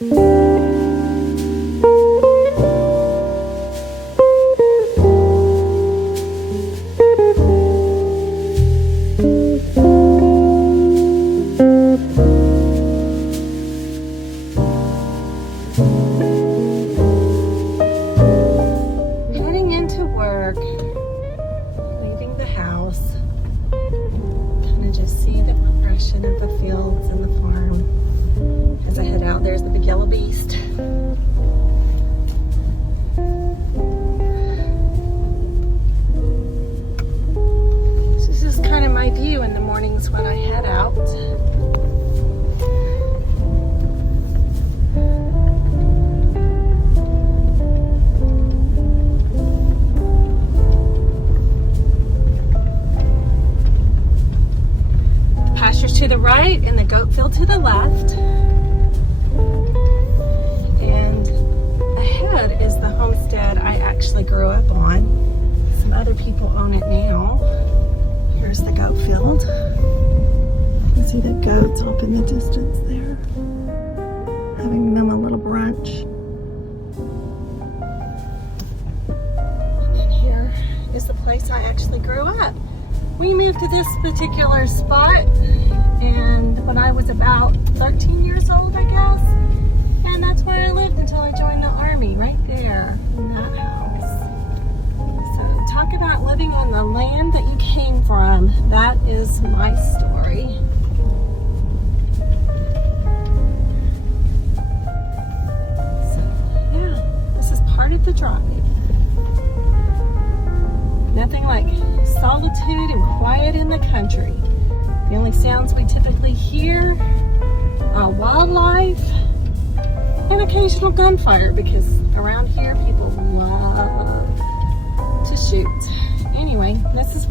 Heading into work, leaving the house, kind of just see the progression of the fields and the farm. As I head out, there's the big yellow beast. This is kind of my view in the mornings when I head out. To the right and the goat field to the left, and ahead is the homestead I actually grew up on. Some other people own it now. Here's the goat field. You can see the goats up in the distance there, having them a little brunch. And then here is the place I actually grew up. We moved to this particular spot and when I was about 13 years old, I guess. And that's where I lived until I joined the Army, right there in that house. So talk about living on the land that you came from. That is my story. So yeah, this is part of the drive. Nothing like solitude and quiet in the country. The only sounds we typically hear are wildlife and occasional gunfire, because around here people love to shoot. Anyway, this is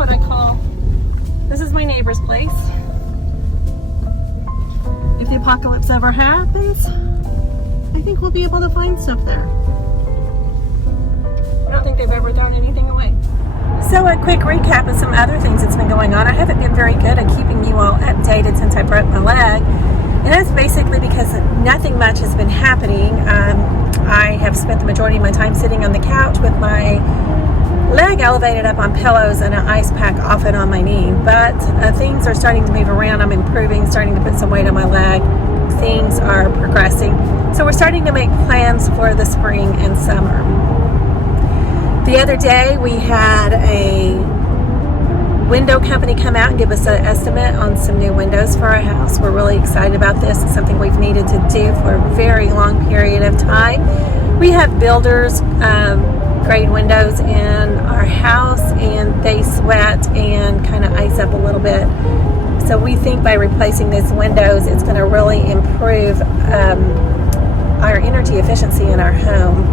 my neighbor's place. If the apocalypse ever happens, I think we'll be able to find stuff there. I don't think they've ever thrown anything away. So a quick recap of some other things that's been going on. I haven't been very good at keeping you all updated since I broke my leg. And that's basically because nothing much has been happening. I have spent the majority of my time sitting on the couch with my leg elevated up on pillows and an ice pack off it on my knee. But things are starting to move around. I'm improving, starting to put some weight on my leg. Things are progressing. So we're starting to make plans for the spring and summer. The other day we had a window company come out and give us an estimate on some new windows for our house. We're really excited about this. It's something we've needed to do for a very long period of time. We have builders grade windows in our house, and they sweat and kind of ice up a little bit. So we think by replacing these windows, it's going to really improve our energy efficiency in our home.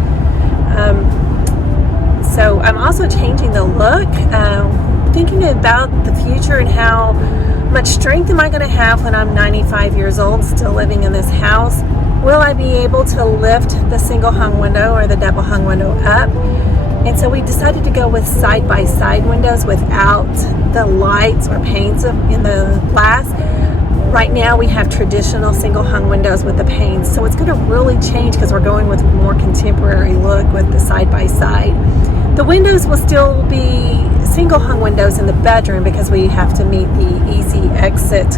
So I'm also changing the look, thinking about the future and how much strength am I going to have when I'm 95 years old, still living in this house. Will I be able to lift the single hung window or the double hung window up? And so we decided to go with side-by-side windows without the lights or panes in the glass. Right now we have traditional single hung windows with the panes, so it's going to really change because we're going with a more contemporary look with the side-by-side. The windows will still be single hung windows in the bedroom because we have to meet the easy exit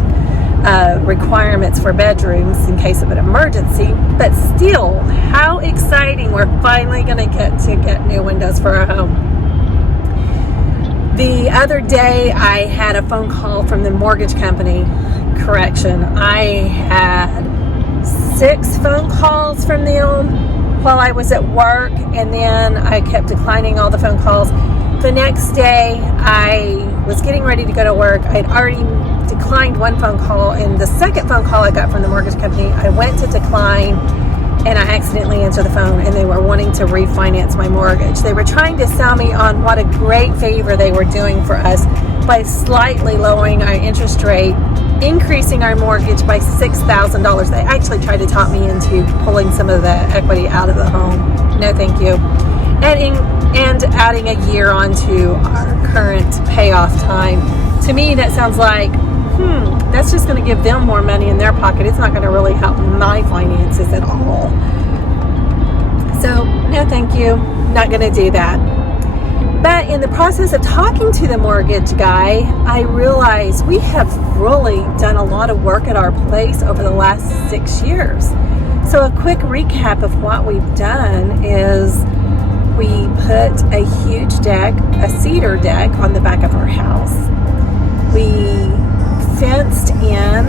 requirements for bedrooms in case of an emergency. But still, how exciting. We're finally going to get new windows for our home. The other day I had a phone call from the mortgage company. Correction, I had 6 phone calls from them while I was at work, and then I kept declining all the phone calls. The next day I was getting ready to go to work. I'd already declined one phone call, and the second phone call I got from the mortgage company, I went to decline and I accidentally answered the phone, and they were wanting to refinance my mortgage. They were trying to sell me on what a great favor they were doing for us by slightly lowering our interest rate, increasing our mortgage by $6,000. They actually tried to talk me into pulling some of the equity out of the home. No, thank you. And adding a year onto our current payoff time. To me, that sounds like, that's just going to give them more money in their pocket. It's not going to really help my finances at all. you, not going to do that. But in the process of talking to the mortgage guy, I realized we have really done a lot of work at our place over the last 6 years. So a quick recap of what we've done is we put a huge deck, a cedar deck, on the back of our house. We fenced in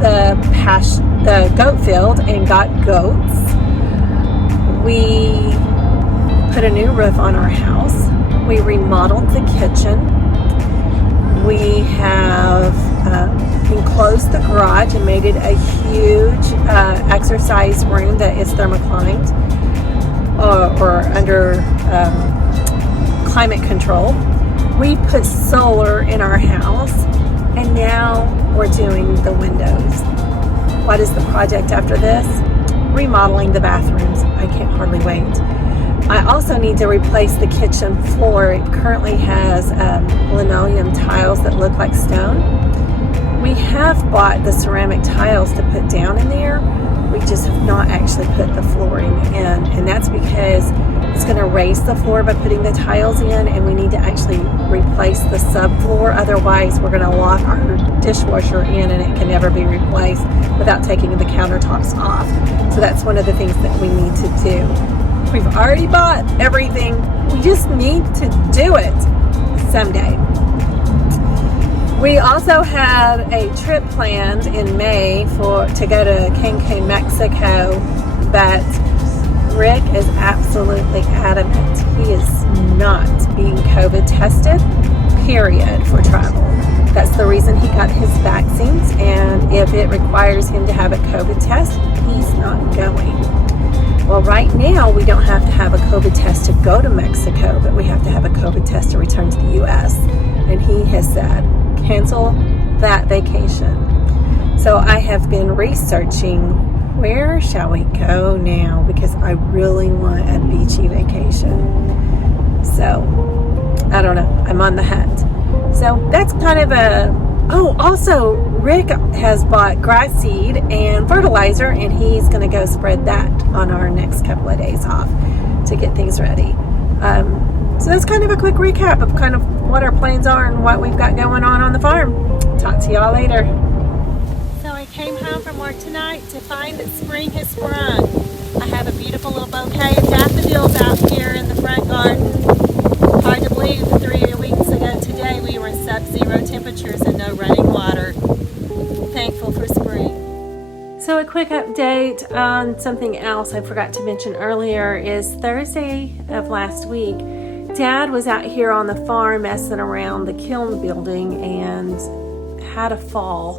the goat field and got goats. We put a new roof on our house. We remodeled the kitchen. We have enclosed the garage and made it a huge exercise room that is thermoclined or under climate control. We put solar in our house, and now we're doing the windows. What is the project after this? Remodeling the bathrooms. I can't hardly wait. I also need to replace the kitchen floor. It currently has linoleum tiles that look like stone. We have bought the ceramic tiles to put down in there. We just have not actually put the flooring in, and that's because it's going to raise the floor by putting the tiles in, and we need to actually replace the subfloor. Otherwise, we're going to lock our dishwasher in, and it can never be replaced without taking the countertops off. So that's one of the things that we need to do. We've already bought everything. We just need to do it someday. We also had a trip planned in May to go to Cancun, Mexico, but Rick is absolutely adamant he is not being COVID tested, period, for travel. That's the reason he got his vaccines, and if it requires him to have a COVID test, he's not going. Well, right now, we don't have to have a COVID test to go to Mexico, but we have to have a COVID test to return to the U.S. And he has said, cancel that vacation. So I have been researching, where shall we go now? Because I really want a beachy vacation. So, I don't know. I'm on the hunt. So that's kind of also, Rick has bought grass seed and fertilizer, and he's going to go spread that on our next couple of days off to get things ready. So that's kind of a quick recap of kind of what our plans are and what we've got going on the farm. Talk to y'all later. So I came home from work tonight to find that spring has sprung. I have a beautiful little bouquet of daffodils out here in the front garden. Hard to believe 3 weeks ago today we were in sub-zero temperatures and no running water. Thankful for spring. So a quick update on something else I forgot to mention earlier is Thursday of last week, Dad was out here on the farm messing around the kiln building and had a fall.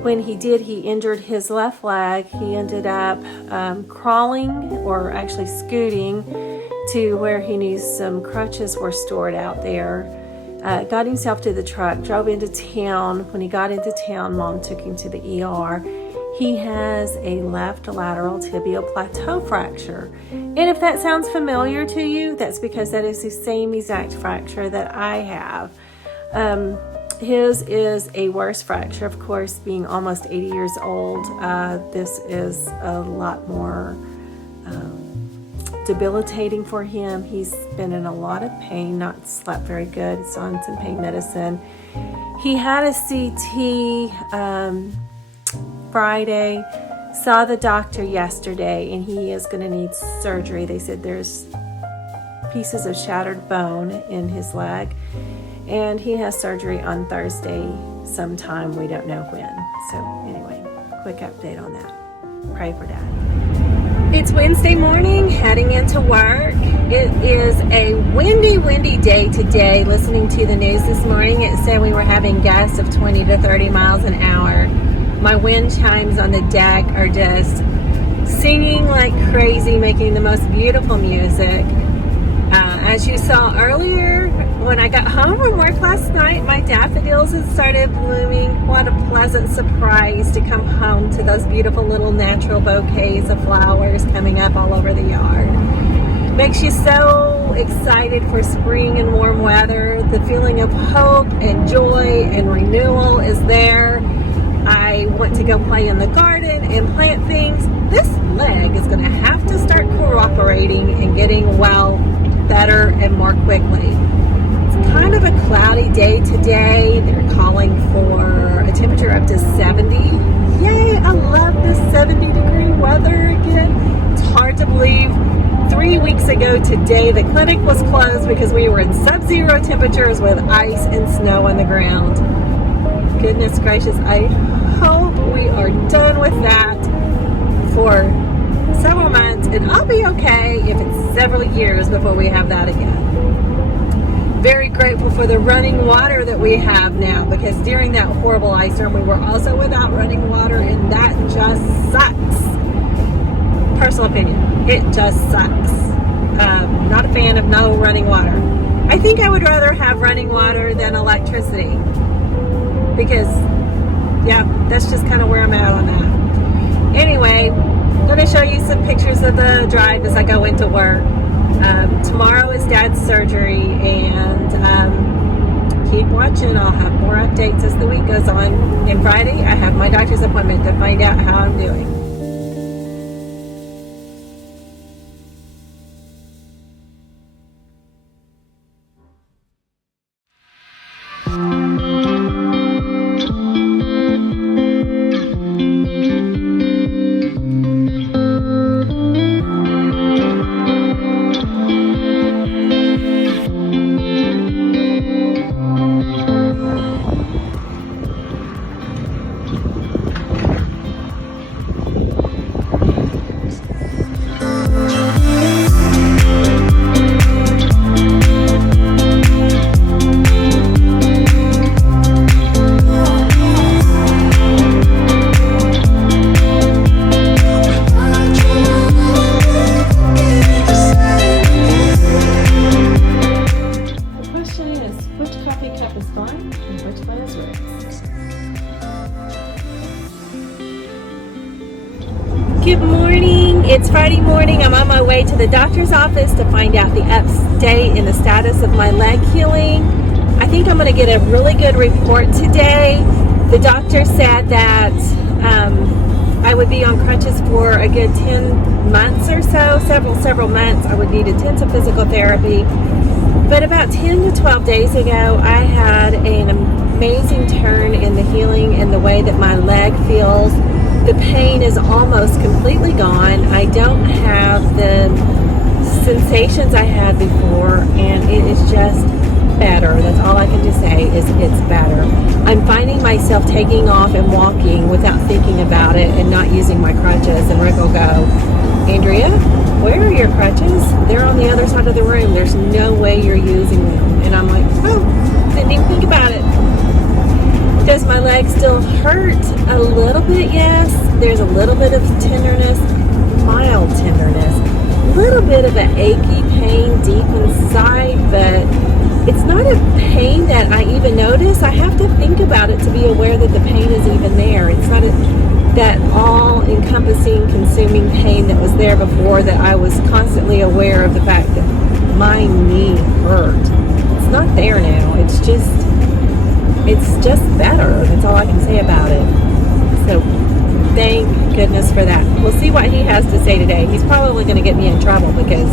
When he did, he injured his left leg. He ended up crawling, or actually scooting, to where he knew some crutches were stored out there. Got himself to the truck, drove into town. When he got into town, Mom took him to the ER. He has a left lateral tibial plateau fracture. And if that sounds familiar to you, that's because that is the same exact fracture that I have. His is a worse fracture, of course, being almost 80 years old. This is a lot more debilitating for him. He's been in a lot of pain, not slept very good. He's on some pain medicine. He had a CT Friday, saw the doctor yesterday, and he is going to need surgery. They said there's pieces of shattered bone in his leg, and he has surgery on Thursday sometime. We don't know when. So anyway, quick update on that. Pray for Dad. It's Wednesday morning, heading into work. It is a windy day today. Listening to the news this morning, it said we were having gusts of 20 to 30 miles an hour. My wind chimes on the deck are just singing like crazy, making the most beautiful music. As you saw earlier, when I got home from work last night, my daffodils had started blooming. What a pleasant surprise to come home to those beautiful little natural bouquets of flowers coming up all over the yard. Makes you so excited for spring and warm weather. The feeling of hope and joy and renewal is there. I want to go play in the garden and plant things. This leg is going to have to start cooperating recuperating and getting well better and more quickly. It's kind of a cloudy day today. They're calling for a temperature up to 70. Yay, I love this 70-degree weather again. It's hard to believe. 3 weeks ago today, the clinic was closed because we were in sub-zero temperatures with ice and snow on the ground. Goodness gracious, I hope we are done with that for several months, and I'll be okay if it's several years before we have that again. Very grateful for the running water that we have now, because during that horrible ice storm we were also without running water, and that just sucks. Personal opinion, it just sucks. Not a fan of no running water. I think I would rather have running water than electricity, because yeah, that's just kind of where I'm at on that. Anyway, I'm going to show you some pictures of the drive as I go into work. Tomorrow is Dad's surgery, and keep watching. I'll have more updates as the week goes on. And Friday, I have my doctor's appointment to find out how I'm doing. Good morning. It's Friday morning. I'm on my way to the doctor's office to find out the update in the status of my leg healing. I think I'm going to get a really good report today. The doctor said that I would be on crutches for a good 10 months or so, several months. I would need intensive physical therapy. But about 10 to 12 days ago, I had an amazing turn in the healing and the way that my leg feels. The pain is almost completely gone. I don't have the sensations I had before, and it is just better. That's all I can just say is it's better. I'm finding myself taking off and walking without thinking about it and not using my crutches. And Rick will go, Andrea, where are your crutches? They're on the other side of the room. There's no way you're using them. And I'm like, oh, didn't even think about it. Does my leg still hurt? A little bit, yes. There's a little bit of tenderness, mild tenderness, a little bit of an achy pain deep inside, but it's not a pain that I even notice. I have to think about it to be aware that the pain is even there. It's not that all-encompassing, consuming pain that was there before, that I was constantly aware of the fact that my knee hurt. It's not there now. It's just better. That's all I can say about it. So thank goodness for that. We'll see what he has to say today. He's probably going to get me in trouble because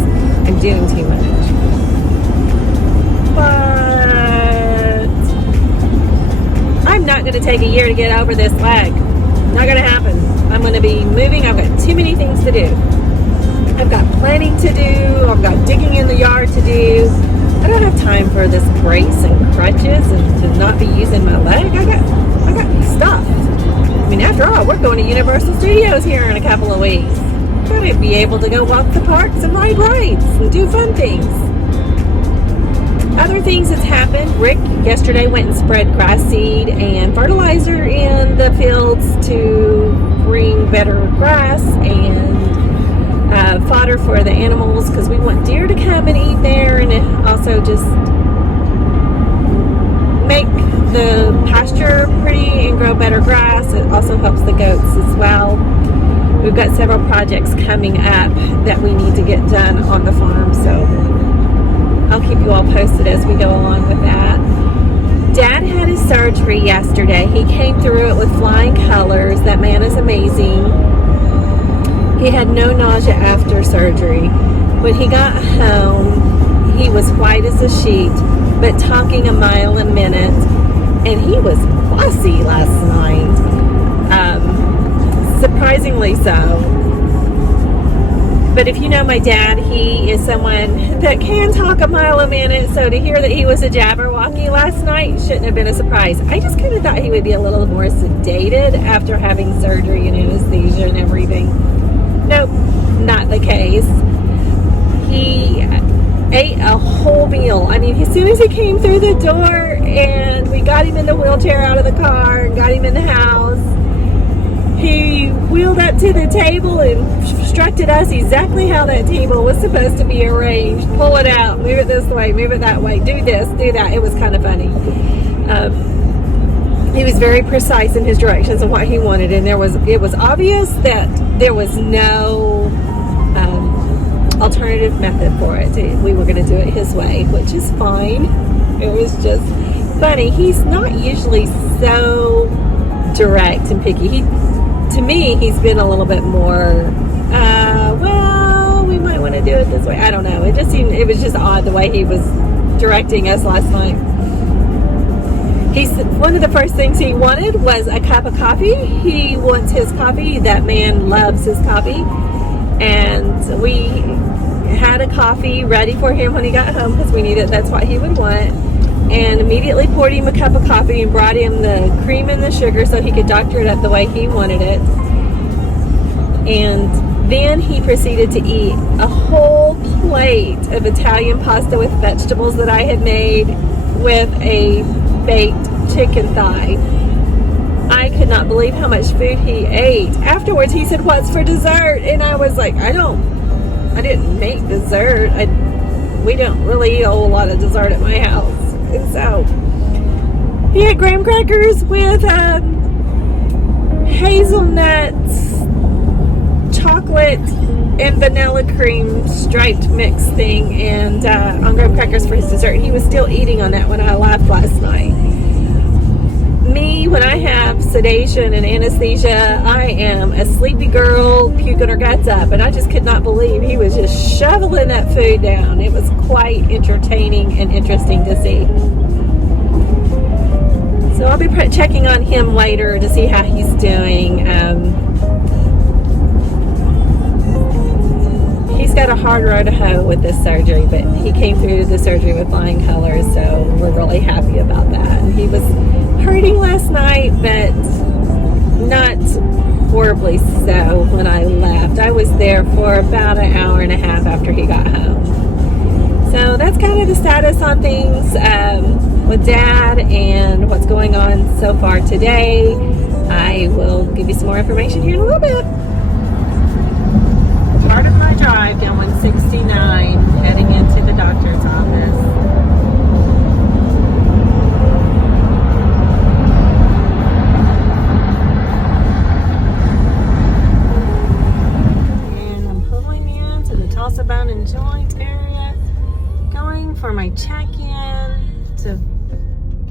I'm doing too much. But I'm not going to take a year to get over this leg. Not going to happen. I'm going to be moving. I've got too many things to do. I've got planning to do. I've got digging in the yard to do. I don't have time for this brace and crutches and to not be using my leg. I got stuff. I mean, after all, we're going to Universal Studios here in a couple of weeks. Gotta be able to go walk the parks and ride rides and do fun things. Other things that's happened. Rick yesterday went and spread grass seed and fertilizer in the fields to bring better grass and fodder for the animals, because we want deer to come and eat there, and it also just make the pasture pretty and grow better grass. It also helps the goats as well. We've got several projects coming up that we need to get done on the farm, so I'll keep you all posted as we go along with that. Dad had his surgery yesterday. He came through it with flying colors. That man is amazing. He had no nausea after surgery. When he got home, he was white as a sheet, but talking a mile a minute, and he was fussy last night. Surprisingly so. But if you know my dad, he is someone that can talk a mile a minute, so to hear that he was a Jabberwocky last night shouldn't have been a surprise. I just kind of thought he would be a little more sedated after having surgery and anesthesia and everything. Nope, not the case. He ate a whole meal. I mean, as soon as he came through the door and we got him in the wheelchair out of the car and got him in the house, he wheeled up to the table and instructed us exactly how that table was supposed to be arranged. Pull it out, move it this way, move it that way, do this, do that. It was kind of funny. He was very precise in his directions and what he wanted, and it was obvious that there was no alternative method for it. We were going to do it his way, which is fine. It was just funny. He's not usually so direct and picky. To me, he's been a little bit more, well, we might want to do it this way. I don't know. It was just odd the way he was directing us last night. One of the first things he wanted was a cup of coffee. He wants his coffee. That man loves his coffee. And we had a coffee ready for him when he got home because we knew that's what he would want. And immediately poured him a cup of coffee and brought him the cream and the sugar so he could doctor it up the way he wanted it. And then he proceeded to eat a whole plate of Italian pasta with vegetables that I had made with a baked chicken thigh. I could not believe how much food he ate. Afterwards, he said, "What's for dessert?" And I was like, I didn't make dessert. We don't really eat a whole lot of dessert at my house. And so he had graham crackers with hazelnuts, chocolate, and vanilla cream striped mix thing, and on graham crackers for his dessert. He was still eating on that when I left last night. Me, when I have sedation and anesthesia, I am a sleepy girl puking her guts up, and I just could not believe he was just shoveling that food down. It was quite entertaining and interesting to see. So I'll be checking on him later to see how he's doing. He's got a hard road to hoe with this surgery, but he came through the surgery with flying colors, so we're really happy about that. And he was hurting last night, but not horribly so when I left. I was there for about an hour and a half after he got home. So that's kind of the status on things with Dad and what's going on so far today. I will give you some more information here in a little bit. Part of my drive down 169 heading into the doctor's office. And I'm pulling into the Tulsa Bone and Joint area, going for my check-in to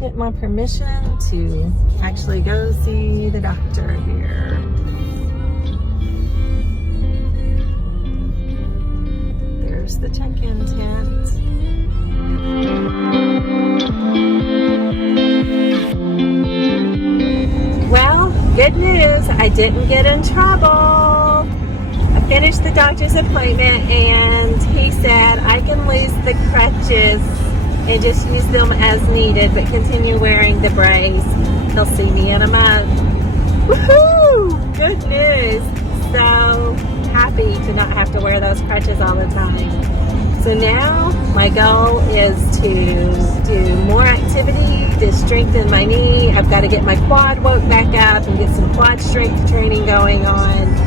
get my permission to actually go see the doctor here. There's the check-in tent. Well, good news, I didn't get in trouble. I finished the doctor's appointment and he said I can lose the crutches and just use them as needed, but continue wearing the brace. He'll see me in a month. Woohoo! Good news. So happy to not have to wear those crutches all the time. So now my goal is to do more activity to strengthen my knee. I've got to get my quad woke back up and get some quad strength training going on.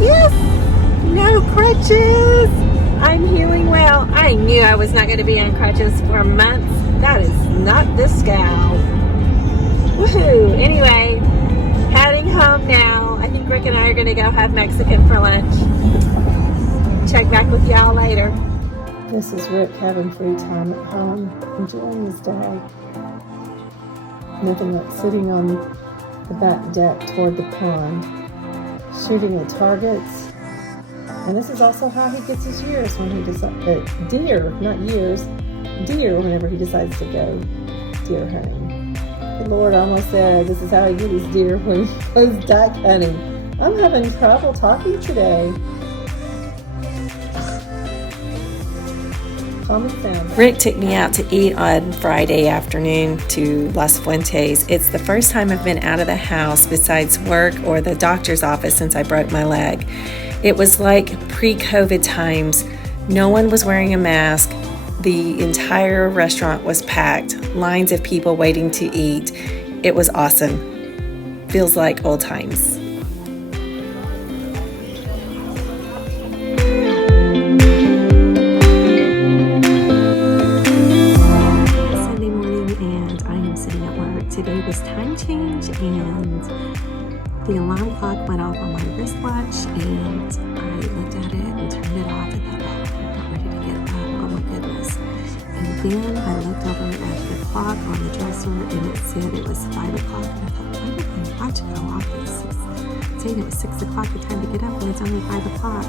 Yes, no crutches. I'm healing well. I knew I was not going to be on crutches for months. That is not the scowl. Woohoo! Anyway, heading home now. I think Rick and I are going to go have Mexican for lunch. Check back with y'all later. This is Rick having free time at home, enjoying his day. Nothing like sitting on the back deck toward the pond, shooting at targets And this is also how he gets his years when he decides, deer, not years, deer whenever he decides to go deer hunting. Good Lord, almost there. This is how he gets his deer when he goes duck hunting. I'm having trouble talking today. Common sound. Rick took me out to eat on Friday afternoon to Las Fuentes. It's the first time I've been out of the house besides work or the doctor's office since I broke my leg. It was like pre-COVID times. No one was wearing a mask. The entire restaurant was packed. Lines of people waiting to eat. It was awesome. Feels like old times. Sunday morning and I am sitting at work. Today was time change and the alarm clock went off on my wristwatch and I looked at it and turned it off and thought, oh, I'm not ready to get up. Oh my goodness. And then I looked over at the clock on the dresser and it said it was 5 o'clock. And I thought, why did my watch go off at 6? Saying it was 6 o'clock, the time to get up, and it's only 5 o'clock.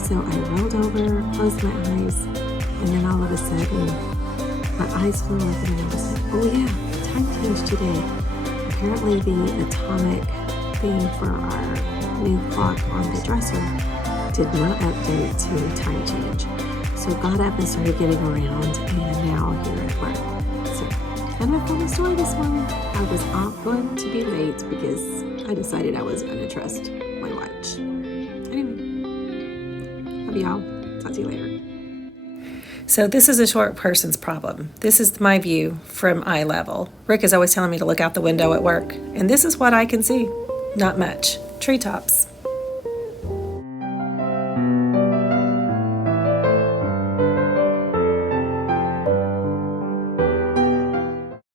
So I rolled over, closed my eyes, and then all of a sudden, my eyes flew open and I was like, oh yeah, time changed today. Apparently the atomic thing for our new clock on the dresser did not update to time change. So got up and started getting around and now here at work. So kind of a funny story this morning. I was going to be late because I decided I wasn't going to trust my watch. Anyway, love y'all. Talk to you later. So this is a short person's problem. This is my view from eye level. Rick is always telling me to look out the window at work, and this is what I can see. Not much. Treetops.